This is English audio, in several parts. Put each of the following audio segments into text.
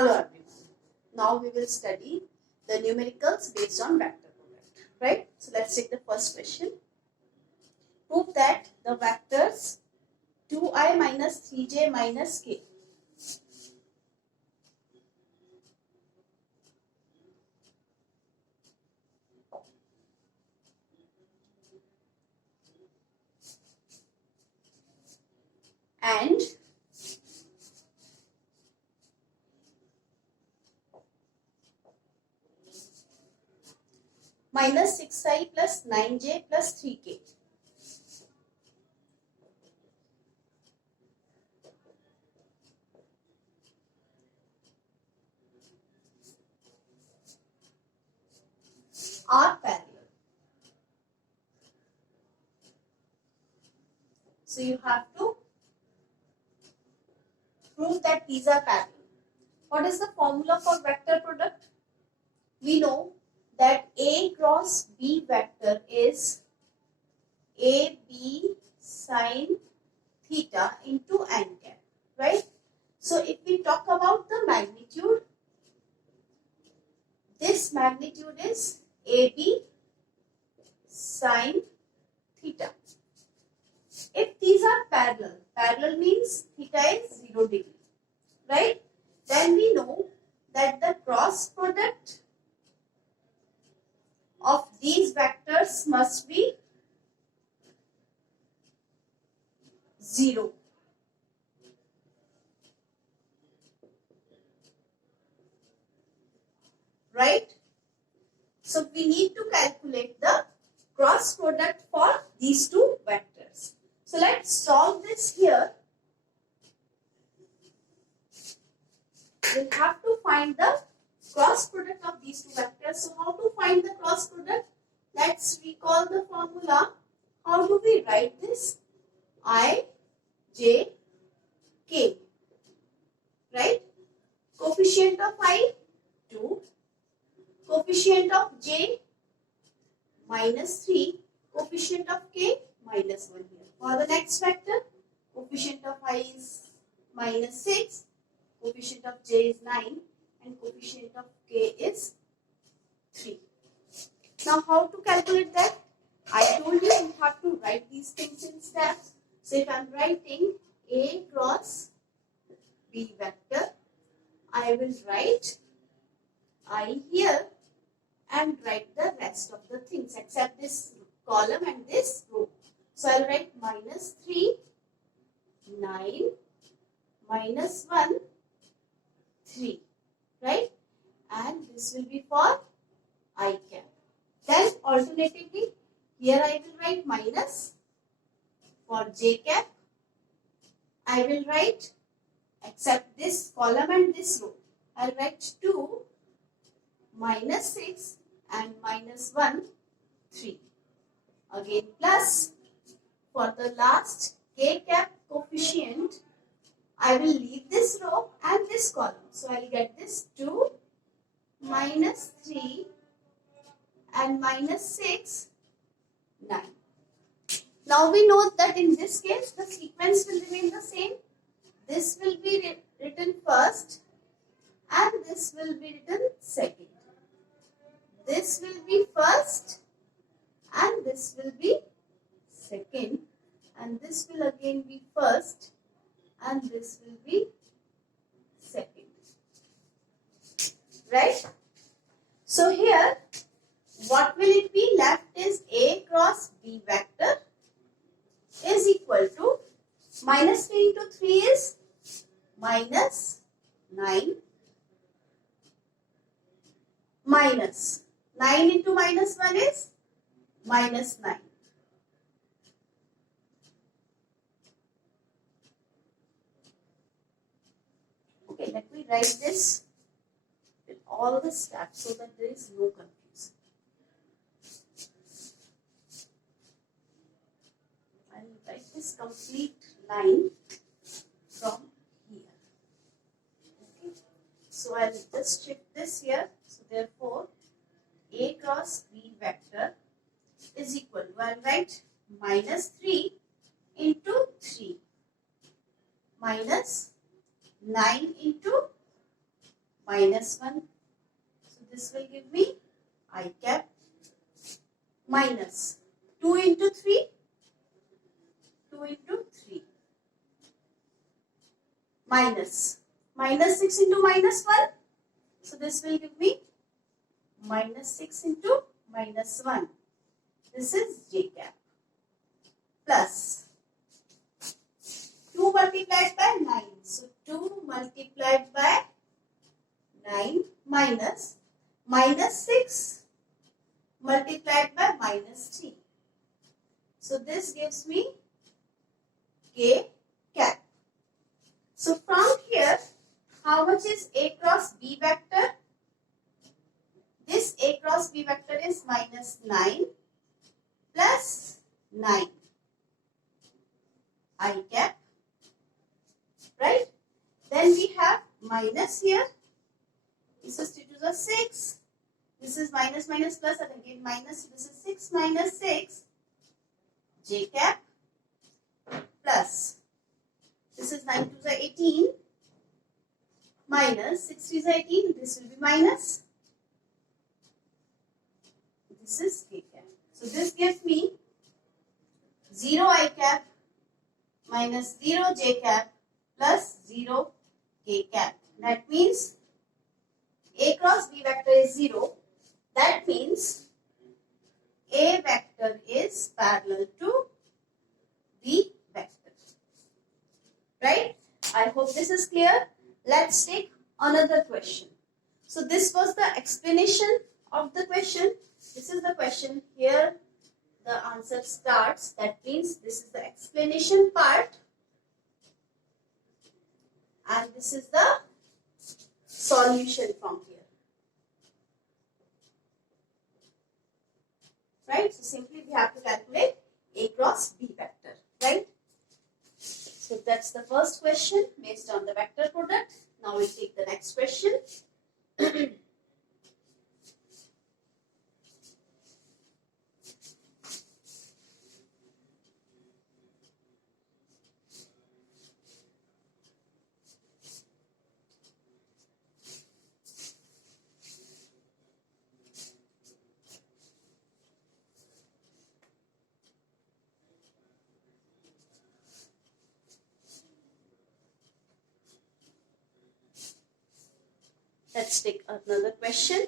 Hello everyone. Now we will study the numericals based on vector product. Right? So let's take the first question. Prove that the vectors 2i minus 3j minus k and minus 6i plus 9j plus 3k are parallel. So you have to prove that these are parallel. What is the formula for vector product? We know that A cross B vector is AB sine theta into n cap, right? So if we talk about the magnitude, this magnitude is AB sine theta. If these are parallel, parallel means theta is 0 degree, right? Then we know that the cross product of these vectors must be 0. Right? So we need to calculate the cross product for these two vectors. So let's solve this here. We'll have to find the cross product of these two vectors. So how to find the cross product? Let's recall the formula. How do we write this? I, J, K. Right? Coefficient of I, 2. Coefficient of J, minus 3. Coefficient of K, minus 1 here. For the next vector, coefficient of I is minus 6. Coefficient of J is 9. And coefficient of K is 3. Now how to calculate that? I told you have to write these things in steps. So if I am writing A cross B vector, I will write I here and write the rest of the things except this column and this row. So I will write minus 3, 9, minus 1, 3. Right? And this will be for I cap. Then alternatively, here I will write minus for j cap. I will write except this column and this row. I will write 2, minus 6 and minus 1, 3. Again plus for the last k cap coefficient, I will leave this row and this column. So I will get this 2, minus 3 and minus 6, 9. Now we know that in this case the sequence will remain the same. This will be written first and this will be written second. This will be first and this will be second, and this will again be first and this will be second. Right? So here what will it be? Left is A cross B vector is equal to minus 3 into 3 is minus 9 minus 9 into minus 1 is minus 9. Okay, let me write this with all the steps so that there is no confusion. I will write this complete line from here. Okay, so I will just shift this here. So therefore, A cross B vector is equal to, I will write minus 3 into 3 minus 9 into minus 1. So this will give me I cap minus 2 into 3, 2 into 3 minus 6 into minus 1. So this will give me minus 6 into minus 1. This is j cap plus 2 multiplied by 9. So 2 multiplied by 9 minus 6 multiplied by minus 3. So this gives me k cap. So from here, how much is A cross B vector? This A cross B vector is minus 9 plus 9 I cap, right? Then we have minus here. This is 2 to the 6. This is minus plus and again minus. This is 6 minus 6 j cap plus. This is 9 to the 18 minus 6 to the 18. This will be minus. This is k cap. So this gives me 0 I cap minus 0 j cap plus 0 k cap. That means A cross B vector is 0. That means A vector is parallel to B vector. Right? I hope this is clear. Let's take another question. So this was the explanation of the question. This is the question. Here the answer starts. That means this is the explanation part. And this is the solution from here. Right? So simply we have to calculate A cross B vector. Right? So that's the first question based on the vector product. Now we'll take the next question. Let's take another question.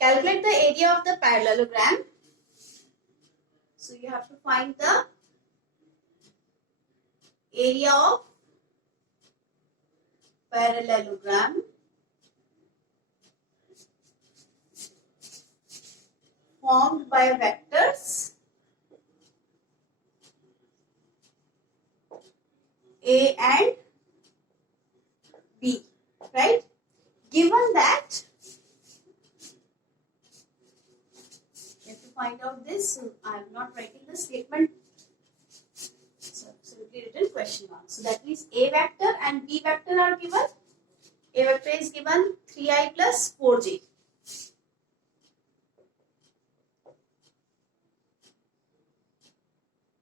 Calculate the area of the parallelogram. So you have to find the area of parallelogram formed by vectors A and B, right? Given that, you have to find out this. So I am not writing the statement. So absolutely written question mark. So that means A vector and B vector are given. A vector is given 3i plus 4j.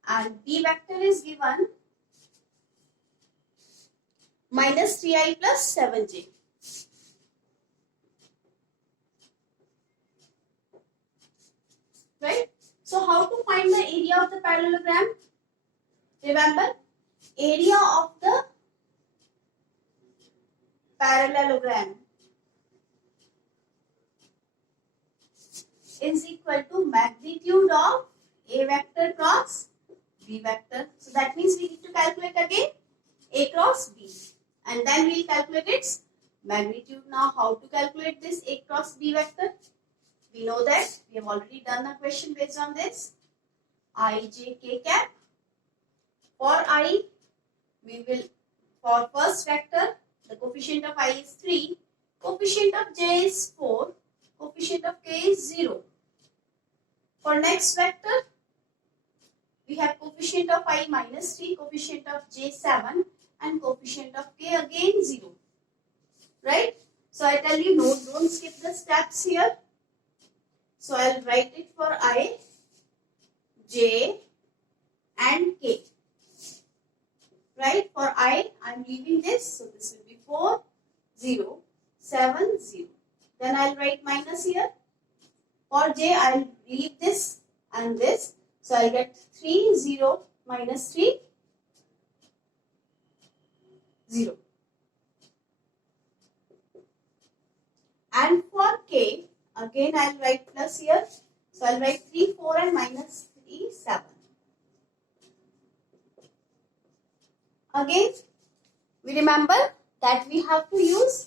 And B vector is given minus 3i plus 7j. Right? So how to find the area of the parallelogram? Remember, area of the parallelogram is equal to magnitude of A vector cross B vector. So that means we need to calculate again A cross B. And then we will calculate its magnitude. Now, how to calculate this A cross B vector? We know that we have already done a question based on this. I, j, k cap. For I, we will, for first vector, the coefficient of I is 3, coefficient of j is 4, coefficient of k is 0. For next vector, we have coefficient of I minus 3, coefficient of j 7, and coefficient of k again 0. Right? So I tell you, no, don't skip the steps here. So I'll write it for I, j, and k. right? For I am leaving this, so this will be 4, 0, 7, 0. Then I'll write minus here. For j, I'll leave this and this, so I'll get 3, 0, minus 3, 0. And for k, again I'll write plus here, so I'll write 3, 4 and minus 3, 7. Again, we remember that we have to use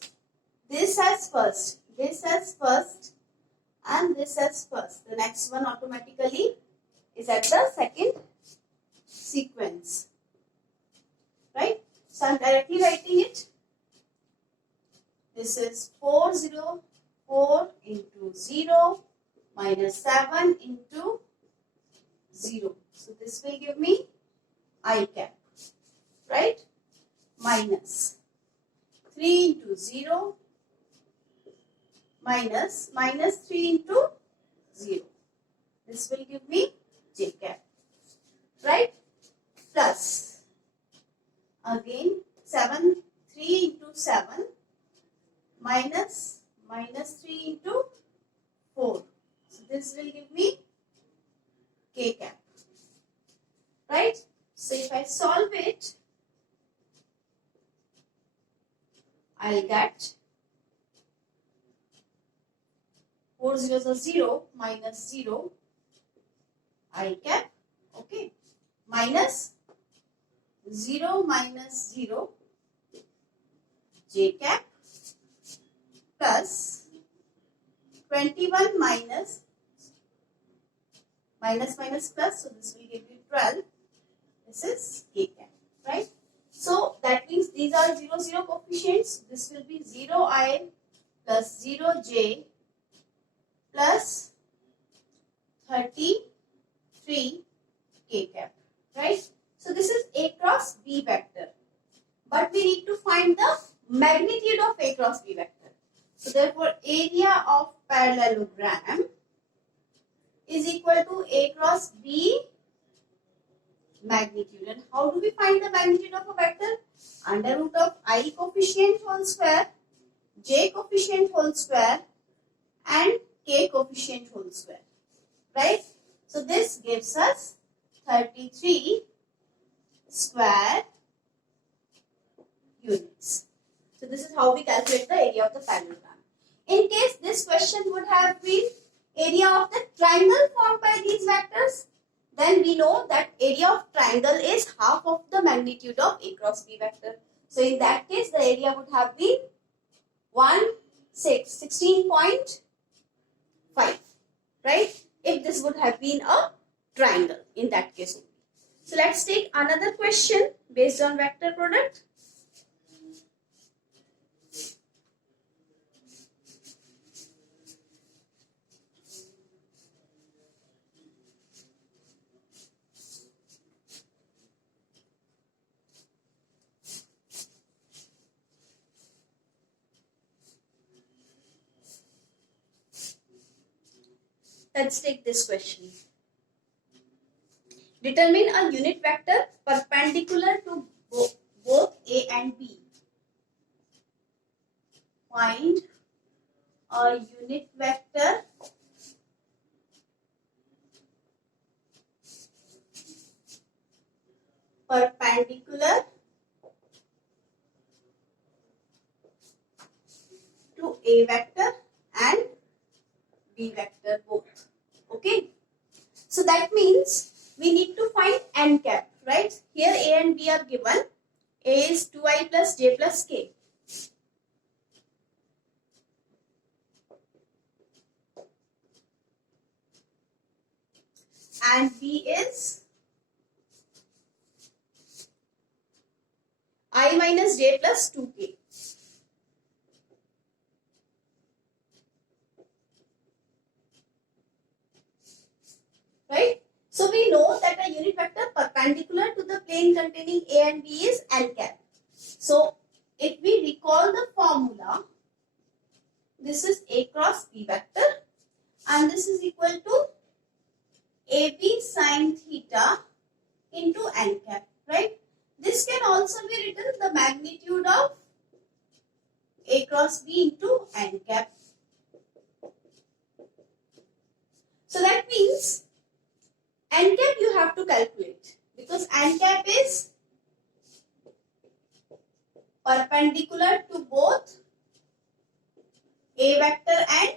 this as first, and this as first. The next one automatically is at the second sequence, right? So I'm directly writing it. This is 4, 0, 4 into 0 minus 7 into 0. So this will give me I cap, right? Minus 3 into 0 minus 3 into 0. This will give me j cap, right? Plus again 3 into 7 minus 3 into 4. So this will give me k cap, right? So if I solve it, I'll get 4 zeros are 0 minus 0 I cap, okay, minus 0 minus 0 j cap plus 21 minus plus, so this will give you 12. This is k cap, right? So that means these are 0, 0 coefficients. This will be 0 I plus 0 j plus 33 k cap, right? So this is A cross B vector. But we need to find the magnitude of A cross B vector. So therefore area of parallelogram is equal to A cross B magnitude. And how do we find the magnitude of a vector? Under root of I coefficient whole square, j coefficient whole square and k coefficient whole square, right? So this gives us 33 square units. So this is how we calculate the area of the parallelogram. In case this question would have been area of the triangle formed by these vectors, then we know that area of triangle is half of the magnitude of A cross B vector. So in that case, the area would have been 16.5, right? If this would have been a triangle in that case only. So let's take another question based on vector product. Let's take this question. Determine a unit vector perpendicular to both A and B. Find a unit vector perpendicular to A vector and B vector both. Okay. So that means we need to find n cap, right? Here A and B are given. A is 2i plus j plus k. And B is I minus j plus 2k. Right? So we know that a unit vector perpendicular to the plane containing A and B is n cap. So if we recall the formula, this is A cross B vector and this is equal to AB sine theta into n cap, right? this can also be written the magnitude of A cross B into n cap. So that means n cap you have to calculate because n cap is perpendicular to both A vector and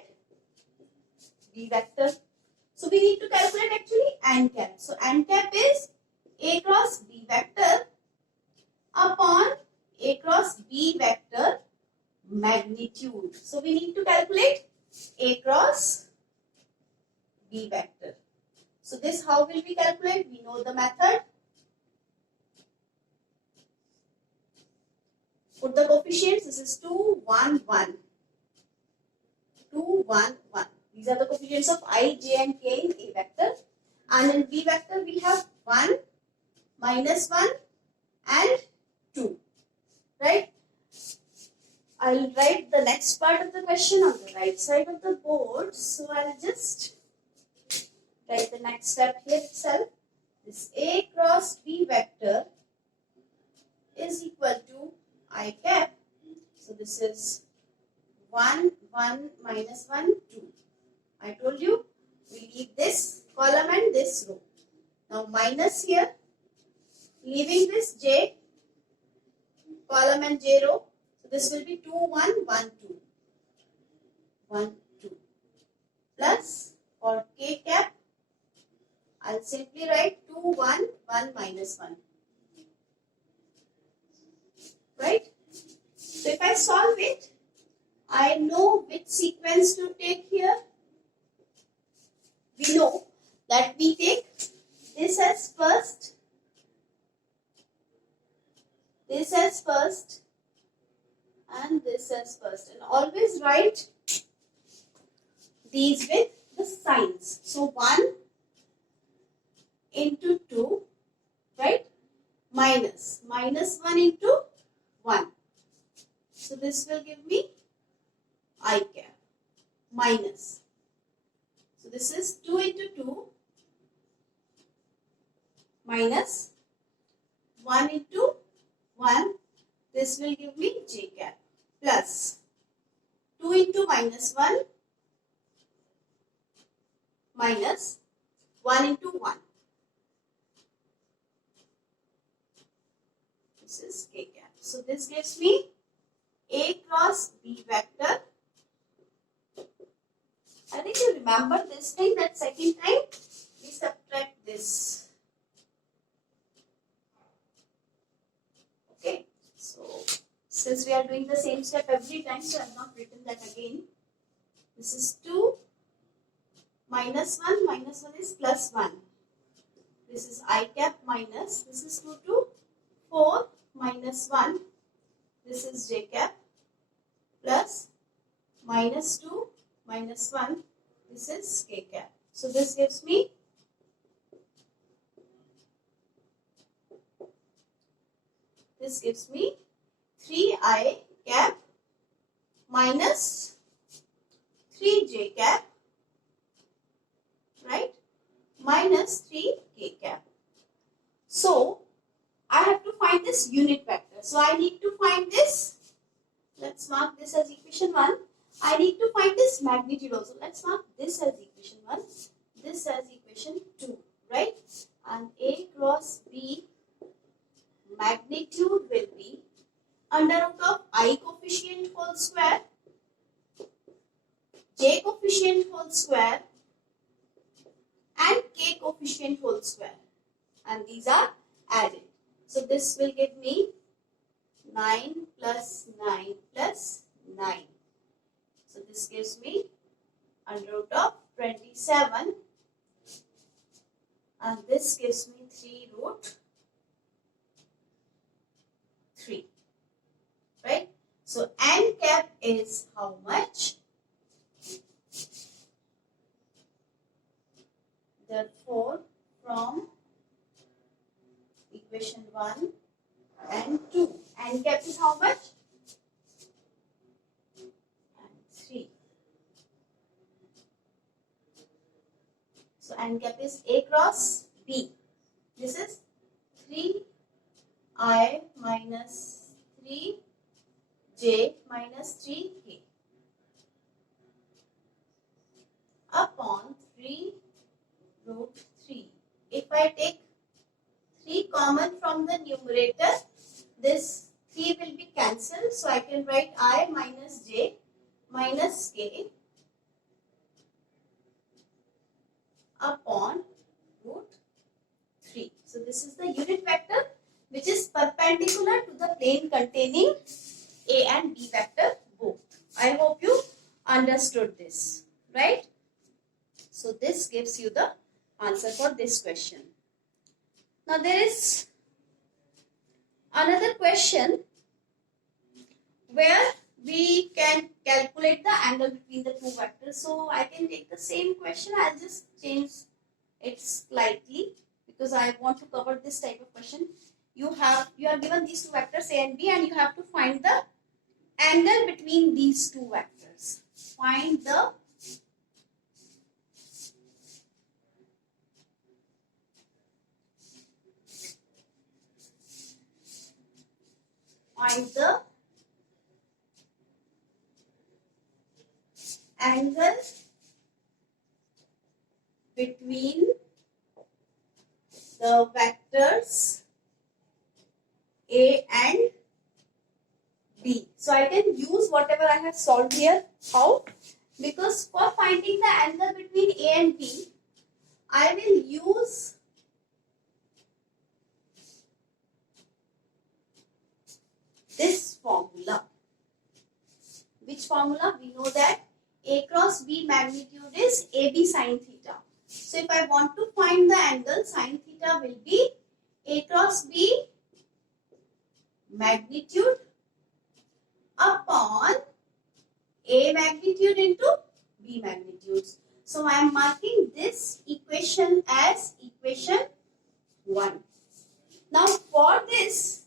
B vector. So we need to calculate actually n cap. So n cap is A cross B vector upon A cross B vector magnitude. So we need to calculate A cross B vector. So this how will we calculate? We know the method. Put the coefficients. This is 2, 1, 1. 2, 1, 1. These are the coefficients of I, J and K in A vector. And in B vector we have 1, minus 1 and 2. Right? I'll write the next part of the question on the right side of the board. So I'll just write the next step here itself. This A cross B vector is equal to I cap. So this is 1, 1, minus 1, 2. I told you we leave this column and this row. Now minus here, leaving this J column and J row. So this will be 2, 1, 1, 2. 1, 2. Plus for K cap, I'll simply write 2, 1, 1 minus 1. Right? So if I solve it, I know which sequence to take here. We know that we take this as first, this as first, and this as first. And always write these with the signs. So 1 into 2, right? Minus 1 into 1. So this will give me I cap minus. So this is 2 into 2 minus 1 into 1. This will give me J cap plus 2 into minus 1 minus 1 into 1. This is K cap. So this gives me A cross B vector. I think you remember this thing that second time we subtract this. Okay. So since we are doing the same step every time, so I have not written that again. This is 2 minus 1 is plus 1. This is I cap minus. This is 2 to 4 minus 1. This is J cap plus minus 2 minus 1. This is K cap. So this gives me this gives me 3I cap minus 3J cap, right? Minus 3K cap. So I have to find this unit vector. So I need to find this. Let's mark this as equation 1. I need to find this magnitude also. Let's mark this as equation 1. This as equation 2. Right? And A cross B magnitude will be under root of I coefficient whole square, J coefficient whole square and K coefficient whole square. And these are added. So this will give me 9 plus 9 plus 9. So this gives me under root of 27 and this gives me 3 root 3. Right? So n cap is how much? Therefore, from equation 1 and 2, n cap is how much? And 3. So n cap is A cross B. This is 3 I minus 3j minus 3k upon 3 root 3. If I take 3 common from the numerator, this 3 will be cancelled. So I can write I minus j minus k upon root 3. So this is the unit vector which is perpendicular to the plane containing A and B vector both. I hope you understood this, right? So this gives you the answer for this question. Now there is another question where we can calculate the angle between the two vectors. So I can take the same question, I'll just change it slightly because I want to cover this type of question. You are given these two vectors A and B and you have to find the angle between these two vectors. Find the angle between the vectors A and B. So I can use whatever I have solved here. How? Because for finding the angle between A and B, I will use this formula. Which formula? We know that A cross B magnitude is AB sine theta. So if I want to find the angle, sine theta will be A cross B magnitude upon A magnitude into B magnitudes. So I am marking this equation as equation 1. Now for this,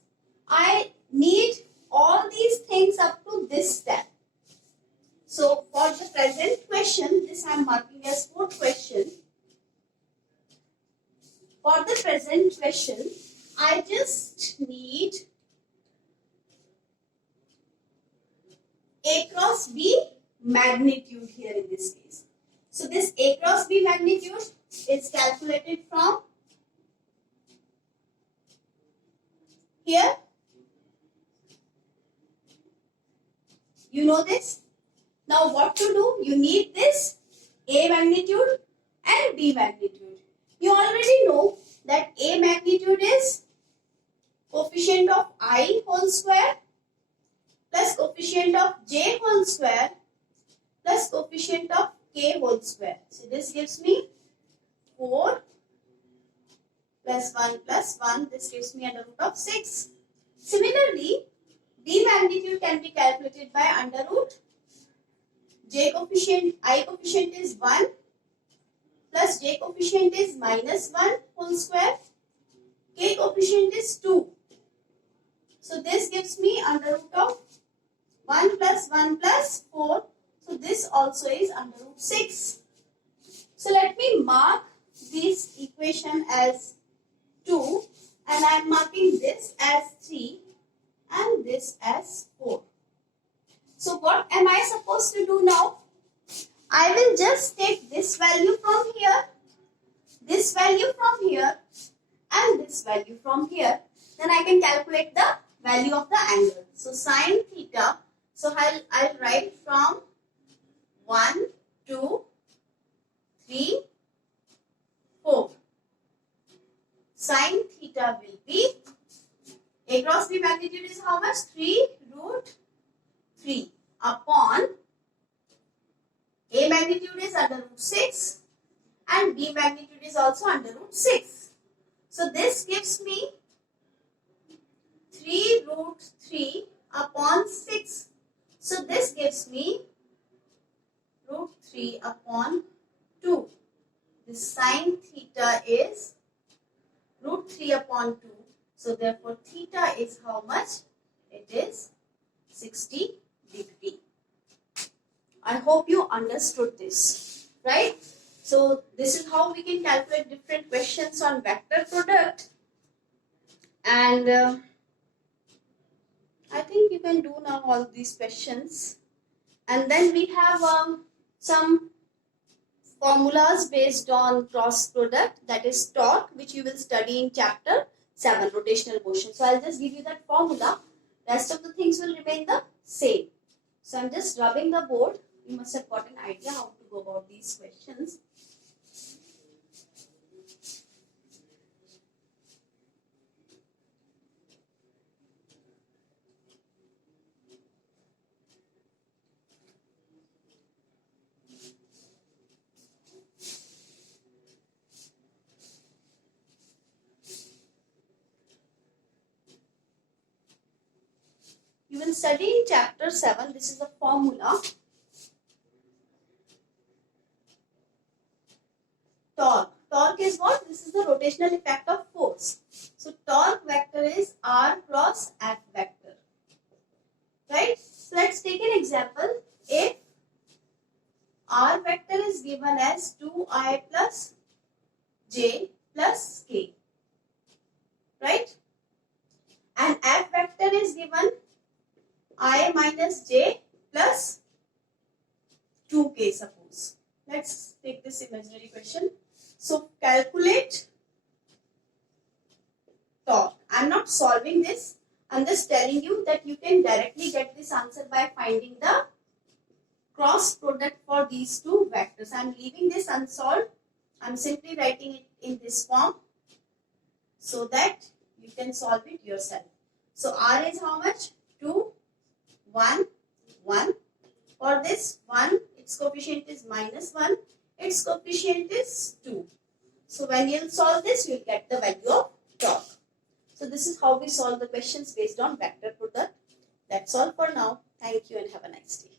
I need all these things up to this step. So for the present question, this I am marking as 4th question. For the present question, I just need A cross B magnitude here in this case. So this A cross B magnitude is calculated from here. You know this. Now what to do? You need this A magnitude and B magnitude. You already know that A magnitude is coefficient of I whole square plus coefficient of j whole square plus coefficient of k whole square. So this gives me 4 plus 1, this gives me under root of 6. Similarly, B magnitude can be calculated by under root j coefficient, I coefficient is 1 plus j coefficient is minus 1 whole square, k coefficient is 2. So this gives me under root of 1 plus 1 plus 4. So this also is under root 6. So let me mark this equation as 2 and I am marking this as 3 and this as 4. So what am I supposed to do now? I will just take this value from here, this value from here and this value from here. Then I can calculate the value of the angle. So sine theta, so I'll write from 1, 2, 3, 4. Sine theta will be A cross B magnitude is how much? 3 root 3 upon A magnitude is under root 6 and B magnitude is also under root 6. So this gives me 3 root 3 upon 6. So this gives me root 3 upon 2. This sine theta is root 3 upon 2. So therefore theta is how much? It is 60 degree. I hope you understood this, right? So this is how we can calculate different questions on vector product. And you can do now all these questions. And then we have some formulas based on cross product, that is torque, which you will study in chapter 7, rotational motion. So I'll just give you that formula. Rest of the things will remain the same. So I'm just rubbing the board. You must have got an idea how to go about these questions. You will study in chapter 7. This is the formula. Torque. Torque is what? This is the rotational effect of force. So torque vector is R cross F vector. Right? So let's take an example. If R vector is given as 2I plus J plus K. Right? And F vector is given I minus J plus 2K, suppose. Let's take this imaginary question. So calculate torque. I am not solving this. I am just telling you that you can directly get this answer by finding the cross product for these two vectors. I am leaving this unsolved. I am simply writing it in this form so that you can solve it yourself. So R is how much? 2, 1, 1. For this 1, its coefficient is minus 1. Its coefficient is 2. So when you solve this, you will get the value of torque. So this is how we solve the questions based on vector product. That's all for now. Thank you and have a nice day.